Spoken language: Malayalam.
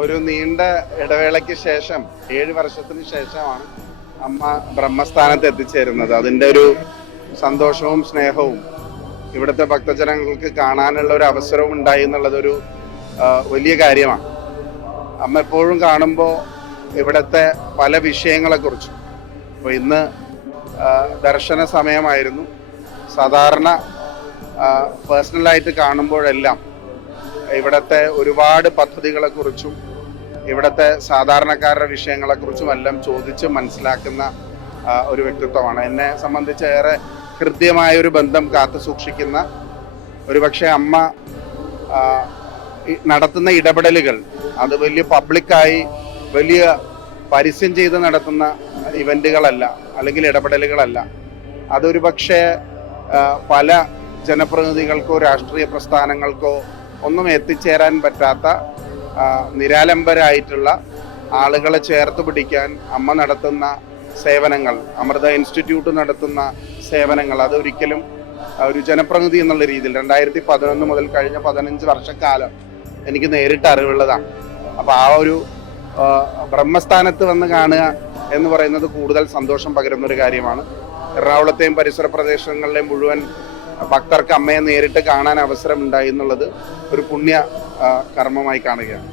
ഒരു നീണ്ട ഇടവേളയ്ക്ക് ശേഷം 7 വർഷത്തിന് ശേഷമാണ് അമ്മ ബ്രഹ്മസ്ഥാനത്ത് എത്തിച്ചേരുന്നത്. അതിൻ്റെ ഒരു സന്തോഷവും സ്നേഹവും ഇവിടുത്തെ ഭക്തജനങ്ങൾക്ക് കാണാനുള്ള ഒരു അവസരവും ഉണ്ടായി എന്നുള്ളതൊരു വലിയ കാര്യമാണ്. അമ്മ എപ്പോഴും കാണുമ്പോൾ ഇവിടുത്തെ പല വിഷയങ്ങളെക്കുറിച്ചും, അപ്പോൾ ഇന്ന് ദർശന സമയമായിരുന്നു. സാധാരണ പേഴ്സണലായിട്ട് കാണുമ്പോഴെല്ലാം ഇവിടുത്തെ ഒരുപാട് പദ്ധതികളെക്കുറിച്ചും ഇവിടുത്തെ സാധാരണക്കാരുടെ വിഷയങ്ങളെക്കുറിച്ചും എല്ലാം ചോദിച്ച് മനസ്സിലാക്കുന്ന ഒരു വ്യക്തിത്വമാണ്. എന്നെ സംബന്ധിച്ച് ഏറെ ഹൃദ്യമായൊരു ബന്ധം കാത്തു സൂക്ഷിക്കുന്ന, ഒരുപക്ഷെ അമ്മ നടത്തുന്ന ഇടപെടലുകൾ അത് വലിയ പബ്ലിക്കായി വലിയ പരസ്യം ചെയ്ത് നടത്തുന്ന ഇവന്റുകളല്ല, അല്ലെങ്കിൽ ഇടപെടലുകളല്ല. അതൊരു പക്ഷേ പല ജനപ്രതിനിധികൾക്കോ രാഷ്ട്രീയ പ്രസ്ഥാനങ്ങൾക്കോ ഒന്നും എത്തിച്ചേരാൻ പറ്റാത്ത നിരാലംബരായിട്ടുള്ള ആളുകളെ ചേർത്ത് പിടിക്കാൻ അമ്മ നടത്തുന്ന സേവനങ്ങൾ, അമൃത ഇൻസ്റ്റിറ്റ്യൂട്ട് നടത്തുന്ന സേവനങ്ങൾ, അതൊരിക്കലും ഒരു ജനപ്രതിനിധി എന്നുള്ള രീതിയിൽ 2011 മുതൽ കഴിഞ്ഞ 15 വർഷക്കാലം എനിക്ക് നേരിട്ട് അറിവുള്ളതാണ്. അപ്പോൾ ആ ഒരു ബ്രഹ്മസ്ഥാനത്ത് വന്ന് കാണുക എന്ന് പറയുന്നത് കൂടുതൽ സന്തോഷം പകരുന്നൊരു കാര്യമാണ്. എറണാകുളത്തെയും പരിസര പ്രദേശങ്ങളിലെയും മുഴുവൻ ഭക്തർക്ക് അമ്മയെ നേരിട്ട് കാണാൻ അവസരം ഉണ്ടായി എന്നുള്ളത് ഒരു പുണ്യ കർമ്മമായി കാണുകയാണ്.